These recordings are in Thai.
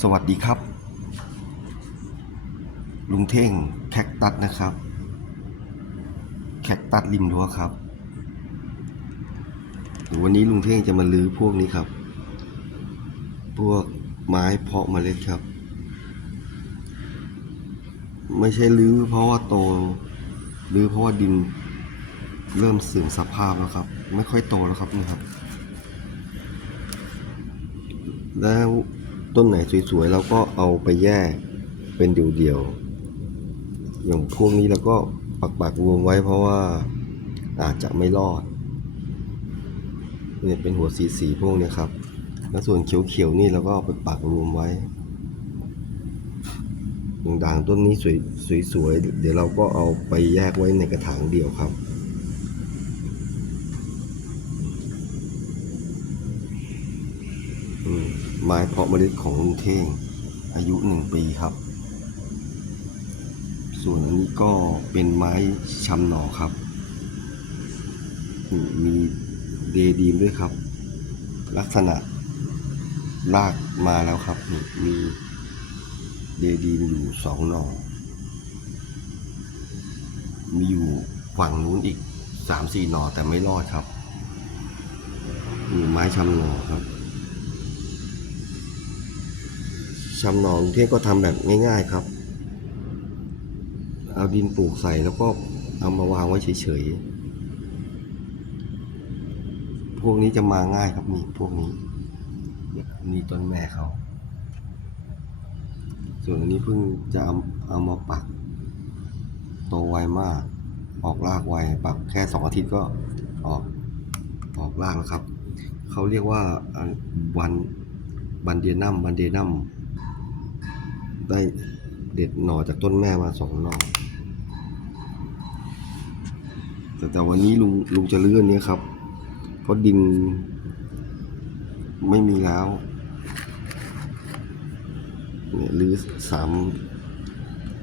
สวัสดีครับ ลุงเท่งแคคตัสนะครับ แคคตัสริมรั้วครับวันนี้ลุงเท่งจะมาลื้อพวกนี้ครับ พวกไม้เพาะเมล็ดครับ ไม่ใช่ลื้อเพราะว่าโตลื้อเพราะว่าดินเริ่มเสื่อมสภาพแล้วครับ ไม่ค่อยโตแล้วครับนี่ครับ แล้ว ต้นไหนสวยๆเราก็เอาไปแยกเป็นเดี่ยวๆอย่างพวกนี้เราก็ปักปักๆรวมไว้เพราะว่าอาจจะไม่รอดเนี่ยเป็นหัวสีสีๆพวกนี้ครับ แล้วส่วนเขียวๆนี่เราก็เอาไปปักรวมไว้อย่างด่างต้นนี้สวยสวยๆ เดี๋ยวเราก็เอาไปแยกไว้ในกระถางเดียวครับ อืม ไม้เพาะเมล็ดของลุงเท่ง อายุหนึ่งปีครับ ส่วนอันนี้ก็เป็นไม้ชำหน่อครับ มีเดดีมด้วยครับ ลักษณะรากมาแล้วครับ มีเดดีมอยู่สองหน่อ มีอยู่ฝั่งนู้นอีกสามสี่หน่อแต่ไม่รอดครับนี่ไม้ชำหน่อครับ ชำหนองเที่ยก็ทำแบบง่าย ๆครับ เอาดินปลูกใส่แล้วก็เอามาวางไว้เฉยๆ พวกนี้จะมาง่ายครับนี่พวกนี้นี่ต้นแม่เขา ส่วนอันนี้เพิ่งจะเอาเอามาปัก โตไวมาก ออกรากไว ปักแค่สองอาทิตย์ก็ออกออกรากแล้วครับ เขาเรียกว่าวันบันเดียนัมบันเดียนัม ได้เด็ดหน่อจากต้นแม่มาสองหน่อแต่แต่วันนี้ลุงลุงจะเลื่อนนี้ครับ เพราะดินไม่มีแล้วเนี่ยรื้อสาม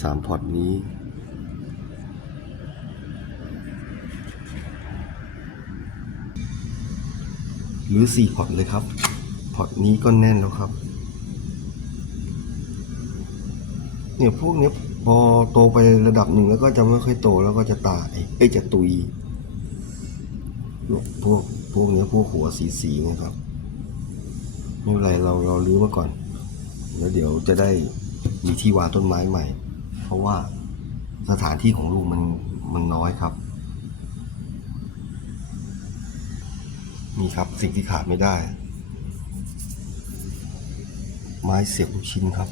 สามพอร์ตนี้หรือสี่พอร์ตเลยครับ พอร์ตนี้ก็แน่นแล้วครับ เนี่ยพวกเนี้ยพอโตไประดับหนึ่งแล้วก็จะไม่ค่อยโตแล้วก็จะตายเอ้ยจะตุยพวกพวกเนี้ยพวกหัวสีสีนะครับไม่เป็นไรเราเราลื้อมาก่อน แล้วเดี๋ยวจะได้มีที่วางต้นไม้ใหม่ เพราะว่าสถานที่ของลุงมันมันน้อยครับ นี่ครับสิ่งที่ขาดไม่ได้ ไม้เสียบลูกชิ้นครับ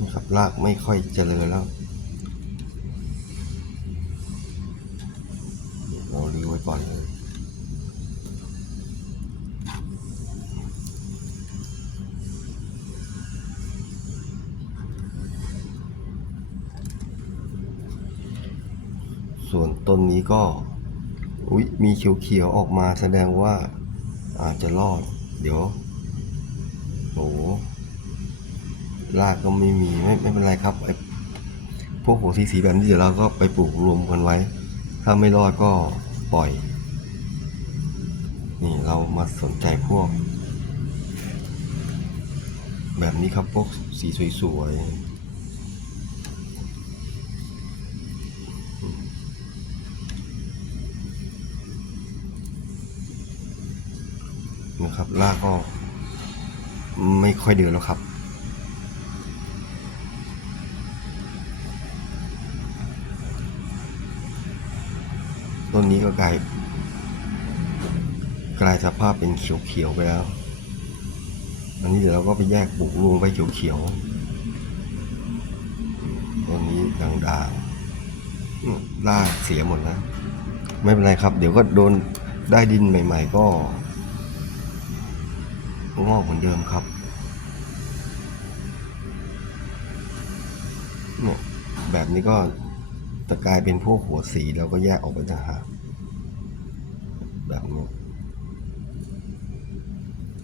นะครับรากไม่ค่อยเจริญแล้วเราลื้อไว้ก่อนเลยส่วนต้นนี้ก็อุ๊ยมีเขียวๆออกมาแสดงว่าอาจจะรอด เดี๋ยวโห รากก็ไม่มีไม่ไม่เป็นไรครับไอ้พวกหัวสีสีๆแบบนี้เดี๋ยวเราก็ไปปลูกรวมกันไว้ ถ้าไม่รอดก็ปล่อย นี่เรามาสนใจพวก แบบนี้ครับพวกสีสวยๆนะครับรากก็ไม่ค่อยเดือดแล้วครับ ต้นนี้ก็กลายกลายสภาพเป็นเขียวๆไปแล้ว อันนี้เดี๋ยวเราก็ไปแยกปลูกรวมไว้เขียวๆต้นนี้ด่างๆรากเสียหมดแล้วไม่เป็นไรครับ เดี๋ยวก็โดนได้ดินใหม่ ๆ ก็งอกเหมือนเดิมครับเนี่ยแบบนี้ก็ จะกลายเป็นพวกหัวสีแล้วก็แยกออกไปต่างหาแบบนี้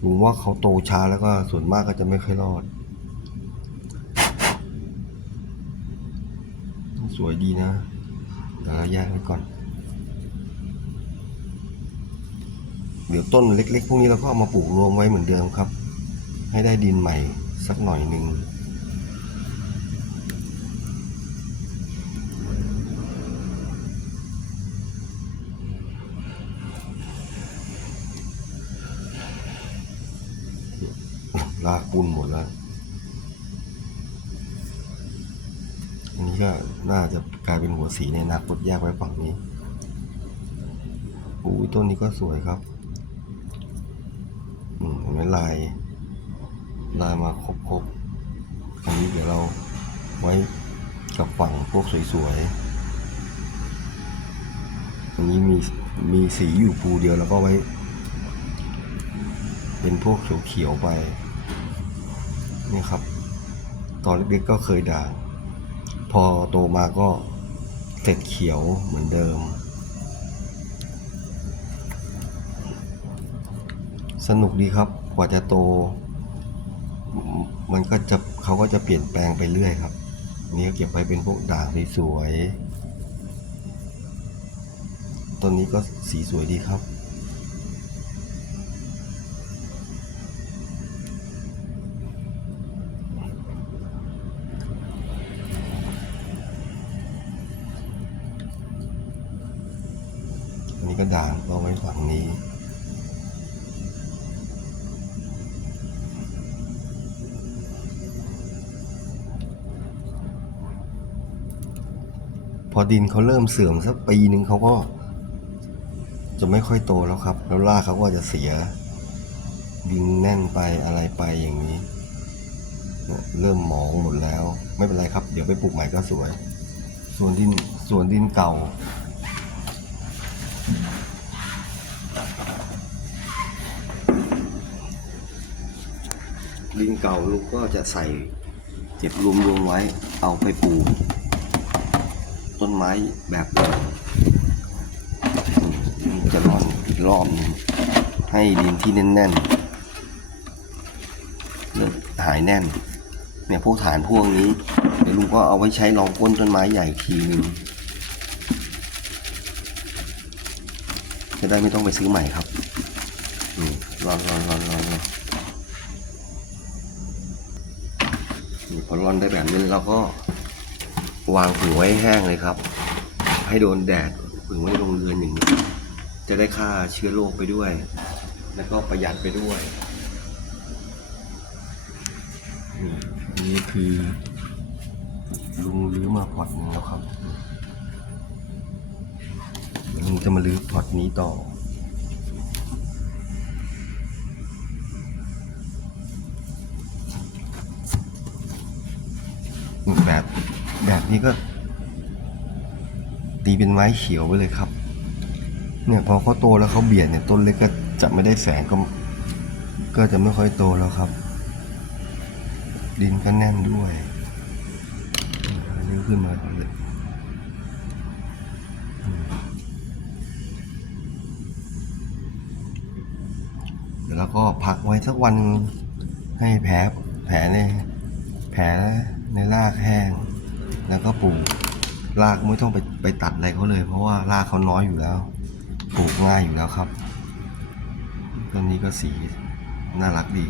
ลุงว่าเขาโตช้าแล้วก็ส่วนมากก็จะไม่ค่อยรอด สวยดีนะเดี๋ยวเราแยกไว้ก่อน เดี๋ยวต้นเล็กๆ พวกนี้เราก็เอามาปลูกรวมไว้เหมือนเดิมครับ ให้ได้ดินใหม่สักหน่อยหนึ่ง ลากปุ้นหมดแล้ว อันนี้ก็น่าจะกลายเป็นหัวสีในอนาคตแยกไว้ฝั่งนี้อุ้ยต้นนี้ก็สวยครับ อืมเห็นไหมลาย ลายมาครบๆ อันนี้เดี๋ยวเราไว้กับฝั่งพวกสวยๆ อันนี้มีมีสีอยู่ภูเดียวแล้วก็ไว้ เป็นพวกเขียวๆไป นี่ครับ ตอนเล็กๆก็เคยด่าง พอโตมาก็เสร็จเขียวเหมือนเดิม สนุกดีครับกว่าจะโต มันก็จะเขาก็จะเปลี่ยนแปลงไปเรื่อยครับ นี่ก็เก็บไว้เป็นพวกด่างสวยๆต้นนี้ก็สีสวยดีครับ ก็ด่างก็ไว้ฝั่งนี้ พอดินเขาเริ่มเสื่อมสักปีหนึ่งเขาก็ จะไม่ค่อยโตแล้วครับ แล้วรากเขาก็จะเสีย ดินแน่นไปอะไรไปอย่างนี้เนี่ยเริ่มหมองหมดแล้ว ไม่เป็นไรครับ เดี๋ยวไปปลูกใหม่ก็สวย ส่วนดินส่วนดินเก่า ดินเก่าลุงก็จะใส่เก็บรวมรวมไว้ เอาไปปลูกต้นไม้แบบเดิมจะร่อนอีกรอบหนึงให้ดินที่แน่นๆเริ่มหายแน่น เนี่ยพวกฐานพวกนี้เดี๋ยวลุงก็เอาไว้ใช้รองก้นต้นไม้ใหญ่ทีนึงจะได้ไม่ต้องไปซื้อใหม่ครับนี่รอนรอนรอนรอน พอร่อนได้แบบนี้เราก็วางผึ่งไว้แห้งเลยครับ ให้โดนแดดผึ่งไว้ลงเรือนอย่างนี้จะได้ฆ่าเชื้อโรคไปด้วย แล้วก็ประหยัดไปด้วยนี่นี่คือลุงรื้อมาพอร์ตหนึงแล้วครับลุงจะมารื้อพอร์ตนี้ต่อ นี้ก็ ตีเป็นไม้เขียวไปเลยครับ เนี่ยพอเขาโตแล้วเขาเบียดเนี่ยต้นเล็กก็จะไม่ได้แสงก็ ก็จะไม่ค่อยโตแล้วครับ ดินก็แน่นด้วยนี่ขึ้นมาเลยอืมเดี๋ยวเราก็พักไว้สักวันให้แผลแผลในแผลในรากแห้ง แล้วก็ปลูกรากไม่ต้องไปไปตัดอะไรเขาเลย เพราะว่ารากเขาน้อยอยู่แล้วปลูกง่ายอยู่แล้วครับต้นนี้ก็สีน่ารักดี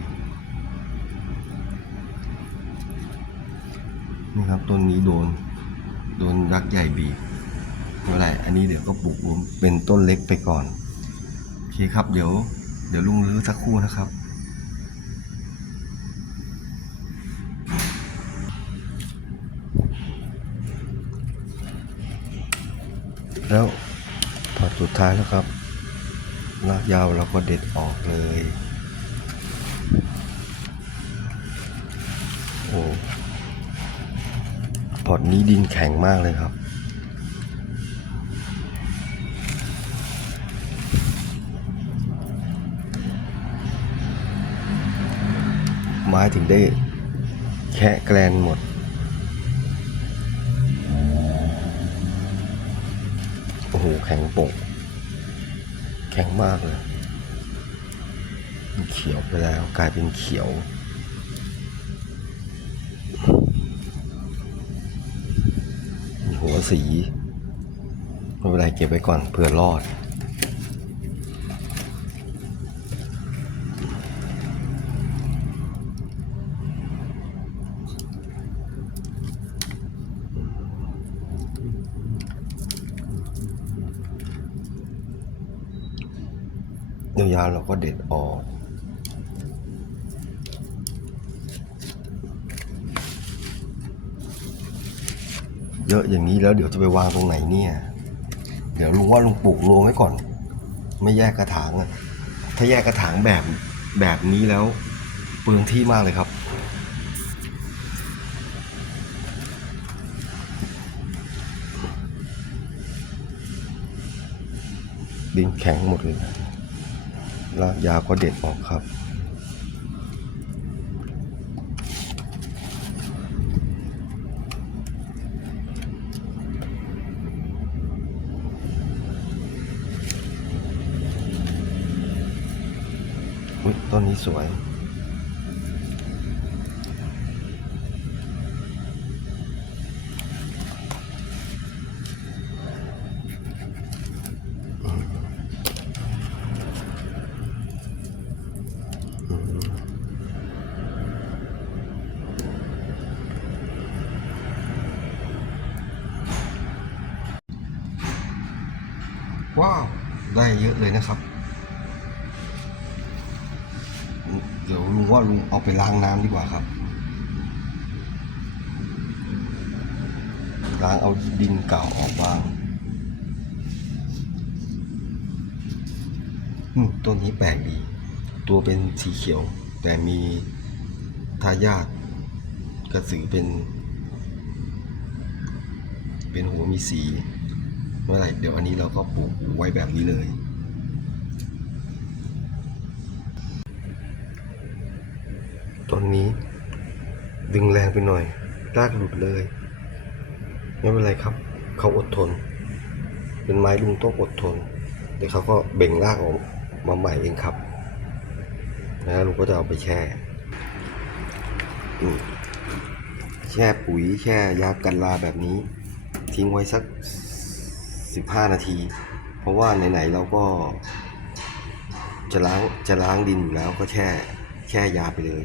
นี่ครับต้นนี้โดนโดนรักใหญ่บีบไม่เป็นไรอันนี้เดี๋ยวก็ปลูกรวมเป็นต้นเล็กไปก่อนโอเคครับเดี๋ยว เดี๋ยวลุงรื้อสักครู่นะครับ แล้วพอสุดท้ายแล้วครับลากยาวเราก็เด็ดออกเลย โอ้พอร์ตนี้ดินแข็งมากเลยครับ ไม้ถึงได้แค่แกลนหมด หแข็งโปกแข็งมากเลยเขียวไปแล้วกลายเป็นเขียวหัวสีไม่เป็นไรเก็บไว้ก่อนเผื่อรอด ยาวๆเราก็เด็ดออก เยอะอย่างนี้แล้วเดี๋ยวจะไปวางตรงไหนเนี่ย เดี๋ยวลุงว่าลุงปลูกรวมไว้ก่อน ไม่แยกกระถางอะถ้าแยกกระถางแบบแบบนี้แล้วเปลืองที่มากเลยครับดินแข็งหมดเลย รากยาวก็เด็ดออกครับอุ๊ยต้นนี้สวย ว้าว ได้เยอะเลยนะครับ เดี๋ยวลุงว่าลุงเอาไปล้างน้ำดีกว่าครับ ล้างเอาดินเก่าออกบ้างต้นนี้แปลกดี ตัวเป็นสีเขียว แต่มีทายาทกระสือเป็น เป็นหัวมีสี เมื่อไหร่เดี๋ยวอันนี้เราก็ปลูกไว้แบบนี้เลย ต้นนี้ดึงแรงไปหน่อย รากหลุดเลย ไม่เป็นไรครับ เขาอดทน เป็นไม้ลุงต้องอดทน เดี๋ยวเขาก็เบ่งรากออกมาใหม่เองครับ นะลุงก็จะเอาไปแช่แช่ปุ๋ยแช่ยากันราแบบนี้ ทิ้งไว้สัก สิบห้านาที เพราะว่าไหนๆเราก็ จะล้างจะล้างดินอยู่แล้วก็แช่แช่ยาไปเลย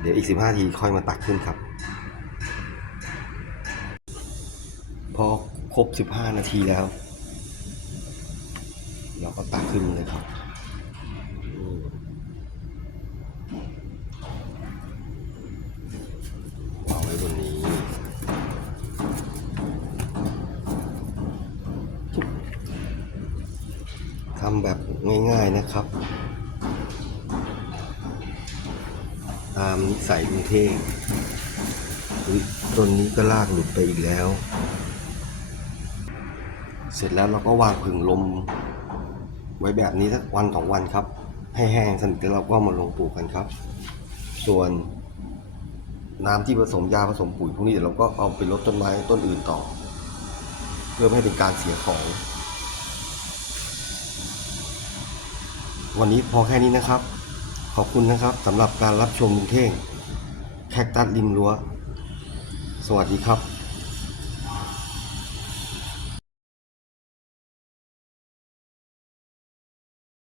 เดี๋ยวอีกสิบห้าทีค่อยมาตักขึ้นครับ พอครบสิบห้านาทีแล้ว เราก็ตักขึ้นเลยครับำแบบง่ายๆนะครับ ตามนิสัยกรุงเทพต้นนี้ก็ลากหลุดไปอีกแล้ว เสร็จแล้วเราก็วางผึ่งลม ไว้แบบนี้สักวันสองวันครับ ให้แห้งสนิทแล้วเราก็มาลงปลูกกันครับ ส่วนน้ำที่ผสมยาผสมปุ๋ยพวกนี้เดี๋ยวเราก็เอาไปลดต้นไม้ต้นอื่นต่อ เพื่อไม่ให้เป็นการเสียของ วันนี้พอแค่นี้นะครับ ขอบคุณนะครับสำหรับการรับชมลุงเท่งแคคตัสริมรั้ว สวัสดีครับ